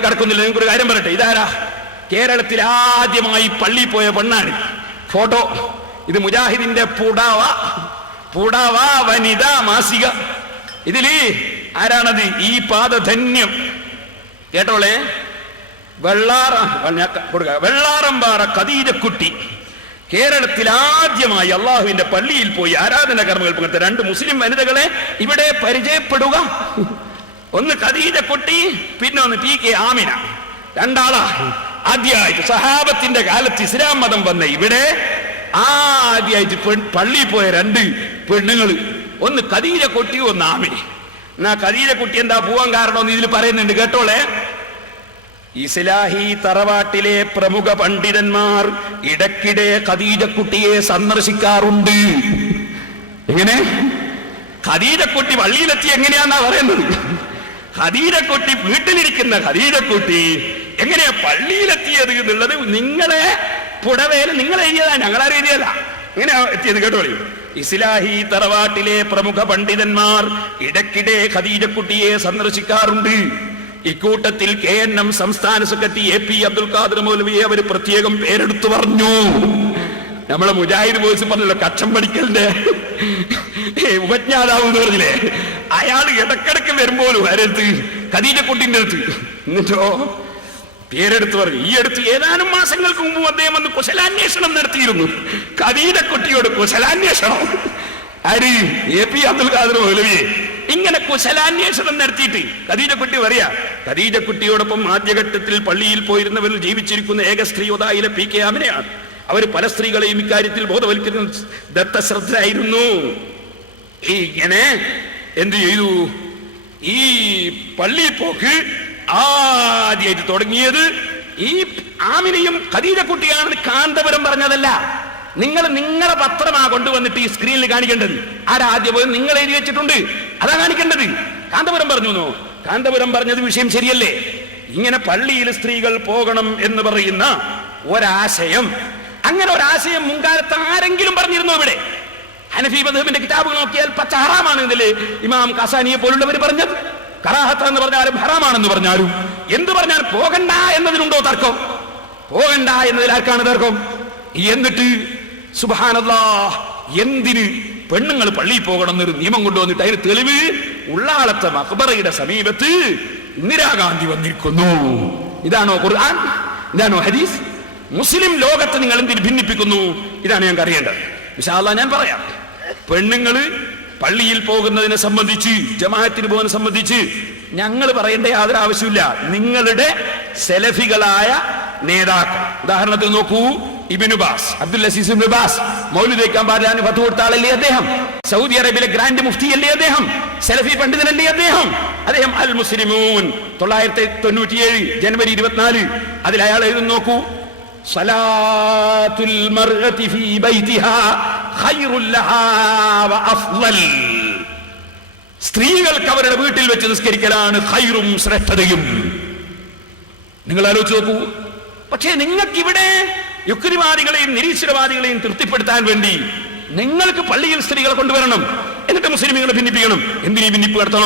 അതിലേക്ക് കടക്കുന്നില്ല. നിങ്ങൾക്കൊരു കാര്യം പറയട്ടെ. ഇതാരാ? കേരളത്തിൽ ആദ്യമായി പള്ളി പോയ പെണ്ണാണ്. ഫോട്ടോ ഇത് മുജാഹിദിന്റെ പുടവ വനിതാ മാസിക. ഇതില് ആരാണത്? ഈ പാദധന്യം കേട്ടോളെ. വെള്ളാറമ്പാറ ഖദീജക്കുട്ടി കേരളത്തിൽ ആദ്യമായി അള്ളാഹുവിന്റെ പള്ളിയിൽ പോയി ആരാധന കർമ്മങ്ങൾ പങ്കെടുത്ത 2 മുസ്ലിം വനിതകളെ ഇവിടെ പരിചയപ്പെടുക. ഒന്ന് ഖദീജക്കുട്ടി, പിന്നെ ഒന്ന് PK ആമിന. 2 ആളാ ആദ്യമായിട്ട് സഹാബത്തിന്റെ കാലത്ത് ഇസ്ലാം മതം വന്ന ഇവിടെ ആദ്യമായിട്ട് പള്ളിയിൽ പോയ 2 പെണ്ണുങ്ങൾ. ഒന്ന് ഖദീജക്കുട്ടി, ഒന്ന് ആമിന. എന്നാ ഖദീജക്കുട്ടി എന്താ പോവാൻ കാരണം ഇതിൽ പറയുന്നുണ്ട് കേട്ടോളെ. ഇസ്ലാഹി തറവാട്ടിലെ പ്രമുഖ പണ്ഡിതന്മാർ ഇടയ്ക്കിടെ ഖദീജക്കുട്ടിയെ സന്ദർശിക്കാറുണ്ട്. എങ്ങനെ? ഖദീജക്കുട്ടി പള്ളിയിലെത്തി എങ്ങനെയാന്നാ പറയുന്നത്? ഖദീജക്കുട്ടി വീട്ടിലിരിക്കുന്ന ഖദീജക്കുട്ടി എങ്ങനെയാ പള്ളിയിലെത്തിയത് എന്നുള്ളത് നിങ്ങളെ പുടവേല് നിങ്ങൾ എഴുതിയതാ, ഞങ്ങളാരും എഴുതിയല്ല. എങ്ങനെയാ എത്തിയത് കേട്ടോളി. ഇസ്ലാഹി തറവാട്ടിലെ പ്രമുഖ പണ്ഡിതന്മാർ ഇടയ്ക്കിടെ ഖദീജക്കുട്ടിയെ സന്ദർശിക്കാറുണ്ട്. ഇക്കൂട്ടത്തിൽ KNM സംസ്ഥാന സെക്രട്ടറി AP അബ്ദുൽ ഖാദർ മൗലവിയെ അവർ പ്രത്യേകം പേരെടുത്തു പറഞ്ഞു. നമ്മളെ മുജാഹിദ് ബോയ്സ് പറഞ്ഞല്ലോ, കച്ചം പഠിക്കലിന്റെ ഉപജ്ഞാതാവ് എന്ന് പറഞ്ഞില്ലേ, അയാൾ ഇടക്കിടക്ക് വരുമ്പോഴും ആരടുത്ത്? ഖദീജക്കുട്ടിന്റെ അടുത്ത്. എന്നിട്ടോ പേരെടുത്ത് പറഞ്ഞു. ഈ അടുത്ത് ഏതാനും മാസങ്ങൾക്ക് മുമ്പ് അദ്ദേഹം വന്ന് കുശലാന്വേഷണം നടത്തിയിരുന്നു. ഖദീജക്കുട്ടിയോട് കുശലാന്വേഷണം. ആര്? AP അബ്ദുൽ ഖാദർ മൗലവിയെ ഇങ്ങനെ കുശലാന്വേഷണം നടത്തിയിട്ട് ഖദീജക്കുട്ടി പറയാ, ഖദീജക്കുട്ടിയോടൊപ്പം ആദ്യഘട്ടത്തിൽ പള്ളിയിൽ പോയിരുന്നവരിൽ ജീവിച്ചിരിക്കുന്ന ഏക സ്ത്രീ ഒതായിലെ PK ആമിനയാണ്. അവർ പല സ്ത്രീകളെയും ഇക്കാര്യത്തിൽ ബോധവൽക്കരണം ദത്തശ്രദ്ധരായിരുന്നു. ഇങ്ങനെ എന്ത് ചെയ്തു? ഈ പള്ളി പോക്ക് ആദ്യമായിട്ട് തുടങ്ങിയത് ഈ ആമിനയും ഖദീജക്കുട്ടിയാണെന്ന് കാന്തപുരം പറഞ്ഞതല്ല. നിങ്ങളെ പത്രമാ കൊണ്ടുവന്നിട്ട് ഈ സ്ക്രീനിൽ കാണിക്കേണ്ടത്. ആരാദ്യം പോയി നിങ്ങൾ എഴുതി വെച്ചിട്ടുണ്ട്, അതാ കാണിക്കേണ്ടത്. കാന്തപുരം പറഞ്ഞു. കാന്തപുരം പറഞ്ഞത് വിഷയം ശരിയല്ലേ? ഇങ്ങനെ പള്ളിയിൽ സ്ത്രീകൾ പോകണം എന്ന് പറയുന്ന ഒരാശയം, അങ്ങനെ ഒരാശയം മുൻകാലത്ത് ആരെങ്കിലും പറഞ്ഞിരുന്നോ? ഇവിടെ ഹനഫി മദ്ഹബിന്റെ കിതാബുകൾ നോക്കിയാൽ പച്ച ഹറാമാണ് എന്നല്ലേ ഇമാം ഖസാനിയെ പോലുള്ളവർ പറഞ്ഞത്. കറാഹത്ത് എന്ന് പറഞ്ഞാലും ഹറാമാണെന്ന് പറഞ്ഞാലും എന്ത് പറഞ്ഞാൽ പോകണ്ട എന്നതിനുണ്ടോ തർക്കം? പോകണ്ട എന്നതിൽ ആർക്കാണ് തർക്കം? എന്നിട്ട് സുബ്ഹാനല്ലാഹ്, എന്തിന് പെണ്ണുങ്ങൾ പള്ളിയിൽ പോകണം എന്നൊരു നിയമം കൊണ്ടുവന്നിട്ട് അതിന് തെളിവ് ഉള്ളാളത്തെ മഖ്ബറയുടെ സമീപത്ത് ഇന്ദിരാഗാന്ധി വന്നിരിക്കുന്നു. ഇതാണോ ഖുർആൻ? ഇതാണോ ഹദീസ്? മുസ്ലിം ലോകത്തെ നിങ്ങൾ എന്തിന് ഭിന്നിപ്പിക്കുന്നു? ഇതാണ് ഞങ്ങൾക്ക് അറിയേണ്ടത്. ഇൻഷാ അല്ലാഹ് ഞാൻ പറയാം. പെണ്ണുങ്ങള് പള്ളിയിൽ പോകുന്നതിനെ സംബന്ധിച്ച്, ജമാഅത്തിന് പോകുന്നതിനെ സംബന്ധിച്ച് ഞങ്ങൾ പറയേണ്ട യാതൊരു ആവശ്യമില്ല. നിങ്ങളുടെ സെലഫികളായ നേതാക്കൾ, ഉദാഹരണത്തിന് നോക്കൂ, Ibn Baz, Abdul Aziz Ibn Baz, മൗലിദ് വയ്ക്കാൻ പാടില്ല ഫത്വ കൊടുത്ത ആളല്ലേ അദ്ദേഹം? സൗദി അറേബ്യയിലെ ഗ്രാൻഡ് മുഫ്തി അല്ലേ അദ്ദേഹം? സലഫി പണ്ഡിതനല്ലേ അദ്ദേഹം? അദ്ദേഹം അൽ മുസ്ലിമൂൻ 1997 ജനുവരി 24 അതിൽ അയാൾ എഴുതുന്നു. നോക്കൂ, സലാത്തുൽ മർഅതി ഫീ ബൈതിഹാ ഖൈറുൽ ലഹാ വ അഫ്ളൽ. സ്ത്രീകൾക്ക് അവരുടെ വീട്ടിൽ വെച്ച് നിസ്കരിക്കലാണ് ഖൈറും ശ്രേഷ്ഠതയും. നിങ്ങൾ ആലോചിച്ച് നോക്കൂ. പക്ഷേ നിങ്ങൾക്കിവിടെ യുക്തിവാദികളെയും നിരീശ്വരവാദികളെയും തൃപ്തിപ്പെടുത്താൻ വേണ്ടി നിങ്ങൾക്ക് പള്ളിയിൽ സ്ത്രീകളെ കൊണ്ടുവരണം, എന്നിട്ട് മുസ്ലിമുകളെ ഭിന്നിപ്പിക്കണം. എന്തിനീ ഭിന്നിപ്പ് നടത്തണം?